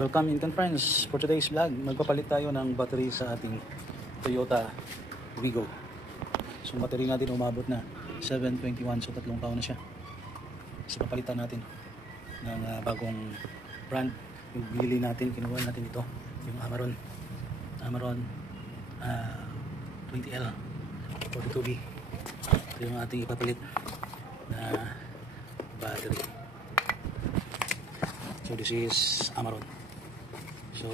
Welcome Incan friends, for today's vlog magpapalit tayo ng battery sa ating Toyota Wigo. So battery natin umabot na 721, so 3 taon na siya. So papalitan natin ng bagong brand. Yung bili natin, kinuha natin ito, yung Amaron 20L 42B. Ito yung ating ipapalit na battery. So this is Amaron. So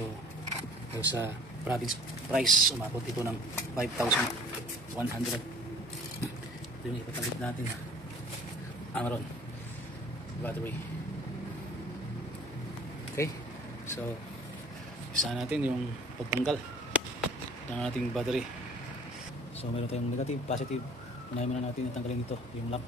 sa province price umabot ito ng 5,100. Ito yung ipapalit natin na Amaron battery. Okay, so isa natin yung pagtanggal ng ating battery. So meron tayong negative, positive. Unahin muna natin natanggalin ito, yung lock.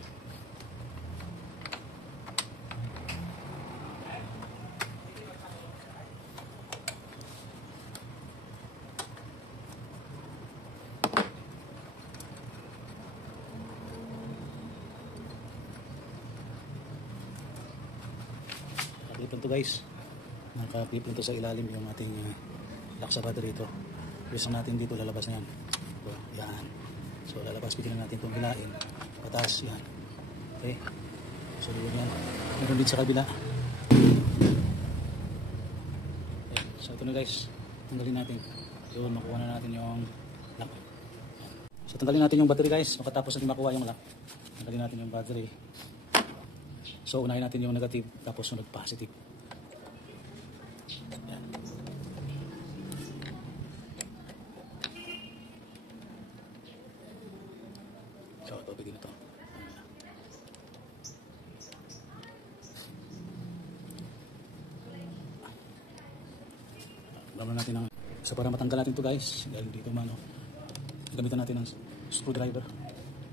Nakakipon to guys, nakakipon to sa ilalim yung ating lock sa battery ito. Press natin dito, lalabas na yan. So, yan. So lalabas, pwede na natin itong hilain pataas, yan. Okay, so doon yan. Meron din sa kabila. Yan. So ito na guys, tanggalin natin. So makuha na natin yung lock. So tanggalin natin yung battery guys. Makatapos natin makuha yung lock, tanggalin natin yung battery. So unahin natin yung negative, tapos yung positive. Yan. So ito, bigyan na ito. Gawin natin ng, so para matanggal natin ito guys, dahil dito man, gamitan natin ng screwdriver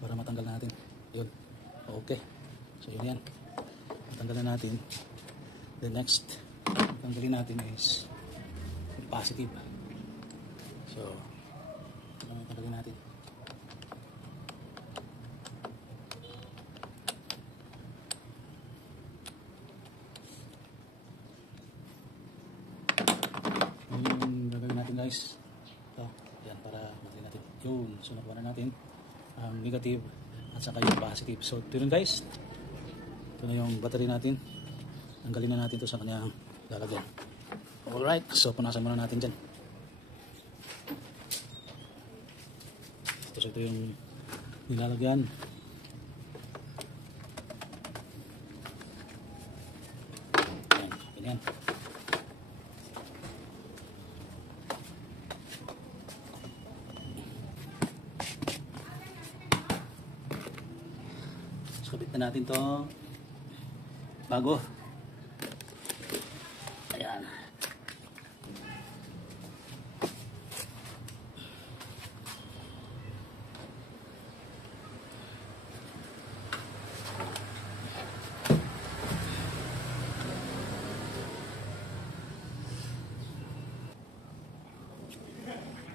para matanggal natin. Yun. Okay. So yun yan. Matanggalan natin. The next tanggalin natin is positive. So tanggalin natin. Yung gagawin natin guys, ito, yan, para matanggalin natin yun. So nakuha na natin ang negative at saka yung positive. So ito rin guys, ito na yung battery natin. Tanggalin na natin ito sa kanyang lalagyan. Alright, so punasan muna natin dyan. So ito yung nilalagyan. Yan, ganyan. So kabit na natin to bago. Ayan.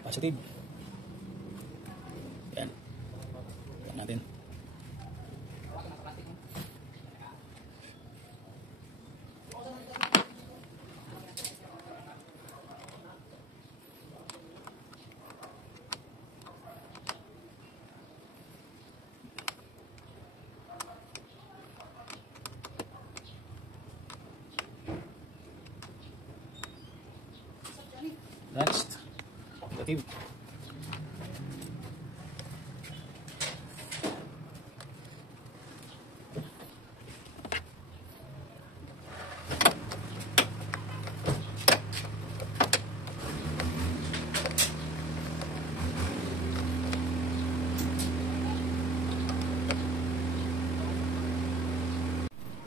Positive. Ayan. Ayan natin. Next, negative.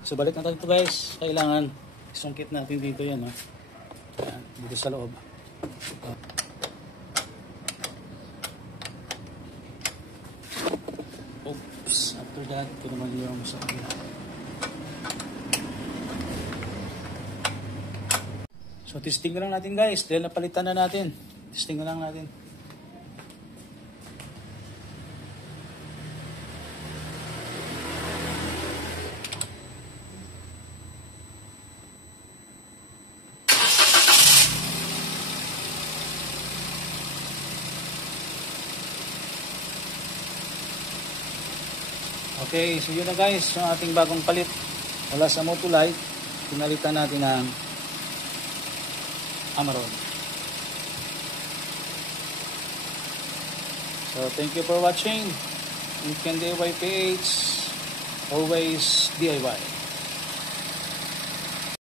So balik na tayo ito guys. Kailangan isungkit natin dito yan, Yan, dito sa loob. Oops, after that, ito naman yung sa kabila. So testing na lang natin guys, dahil napalitan na natin. Testing na lang natin. Okay, so yun na guys, yung ating bagong palit mula sa Motolite, pinalitan natin ng Amarok. So thank you for watching. Weekend DIY PH, always DIY.